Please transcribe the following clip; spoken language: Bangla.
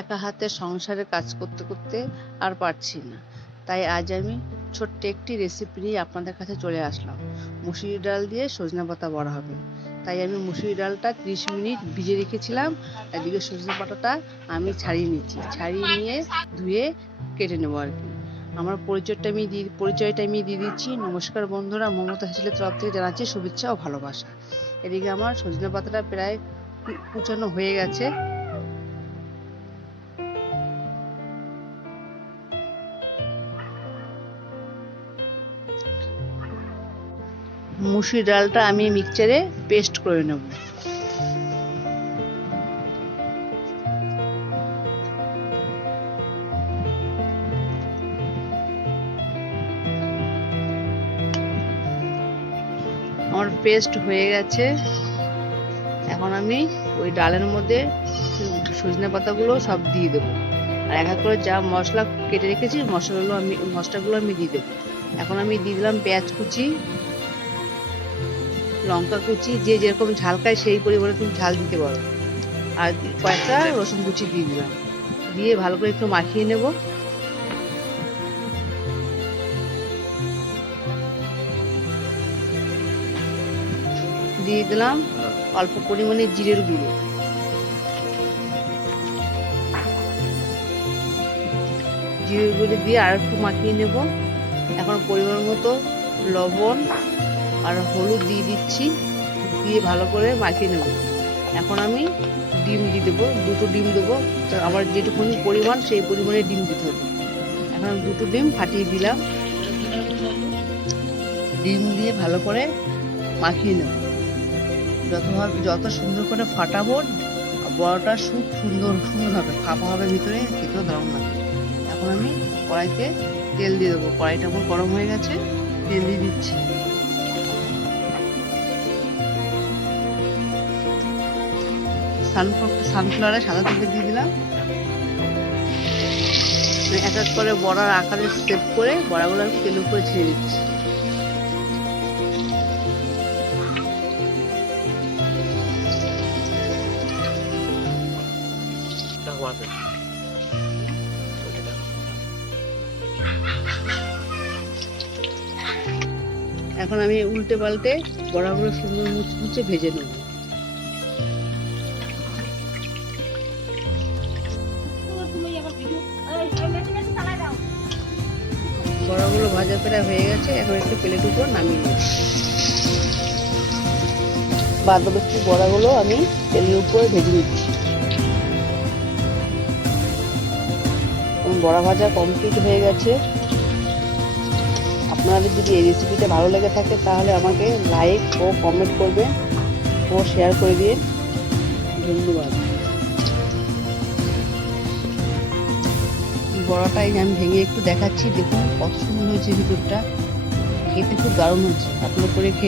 একা হাতে সংসারে কাজ করতে করতে আর পারছি না। তাই আজ আমি ছোট্ট একটি রেসিপি নিয়ে আপনাদের কাছে চলে আসলাম। মুসুরি ডাল দিয়ে সজনে পাতা বড়া হবে। তাই আমি মুসুরি ডালটা ত্রিশ মিনিট ভিজে রেখেছিলাম। এদিকে সজনে পাতাটা আমি ছাড়িয়ে নিচ্ছি ছাড়িয়ে নিয়ে ধুয়ে কেটে নেব আর কি। আমার পরিচয়টা আমি দিয়ে পরিচয়টা আমি দিয়ে দিচ্ছি। নমস্কার বন্ধুরা, মমতা হেসেলের তরফ থেকে জানাচ্ছি শুভেচ্ছা ও ভালোবাসা। এদিকে আমার সজনে পাতাটা প্রায় কুচানো হয়ে গেছে। মুসুরি ডালটা আমি মিক্সচারে পেস্ট করে নেব। আমার পেস্ট হয়ে গেছে। এখন আমি ওই ডালের মধ্যে সজনে পাতাগুলো সব দিয়ে দেবো। আর এক এক করে যা মশলা কেটে রেখেছি, মশলাগুলো আমি মশলাগুলো আমি দিয়ে দেবো। এখন আমি দিয়ে দিলাম পেঁয়াজ কুচি লঙ্কা কুচি, যে যেরকম ঝাল খায় সেই পরিমাণে তুমি ঝাল দিতে পারো। আর কয়েকটা রসুন কুচি দিয়ে দিলাম। দিয়ে ভালো করে একটু মাখিয়ে নেব। দিয়ে দিলাম অল্প পরিমাণে জিরের গুঁড়ো। জিরের গুঁড়ো দিয়ে আর একটু মাখিয়ে নেব। এখন পরিমাণ মতো লবণ আর হলুদ দিয়ে দিচ্ছি, দিয়ে ভালো করে মাখিয়ে নেব। এখন আমি ডিম দিয়ে দেবো, দুটো ডিম দেবো। আমার যেটুকুনি পরিমাণ, সেই পরিমাণে ডিম দিতে হবে। এখন দুটো ডিম ফাটিয়ে দিলাম। ডিম দিয়ে ভালো করে মাখিয়ে নেব। যতভাবে যত সুন্দর করে ফাটাবো, বড়টা খুব সুন্দর সুন্দর হবে, ফাঁপা হবে ভিতরে, খেতেও দারুণ লাগবে। এখন আমি কড়াইতে তেল দিয়ে দেবো। কড়াইটা আমার গরম হয়ে গেছে, তেল দিয়ে দিচ্ছি। সানফ্লাওয়ারে সাদা তেলটা দিয়ে দিলাম। এক এক করে বড়ার আকারে স্টেপ করে বড়াগুলো তেলের উপরে ছেড়ে দিচ্ছি। এখন আমি উল্টে পাল্টে বড়াগুলো সুন্দর মুচমুচে ভেজে নেব। বড়াগুলো ভাজা প্রায় হয়ে গেছে, এখন একটু প্লেট উপর নামিয়ে নেব। বাদবাকি বড়াগুলো আমি তেলের উপরে ভেজে নিচ্ছি। বড়া ভাজা কমপ্লিট হয়ে গেছে। আপনাদের যদি এই রেসিপিটা ভালো লেগে থাকে, তাহলে আমাকে লাইক ও কমেন্ট করবেন, ও শেয়ার করে দিন। ধন্যবাদ। বড়াটা এই যে আমি ভেঙে একটু দেখাচ্ছি, দেখুন কত সুন্দর হয়েছে ভিতরটা। খেতে খুব দারুণ হয়েছে। আপনার করে খেয়ে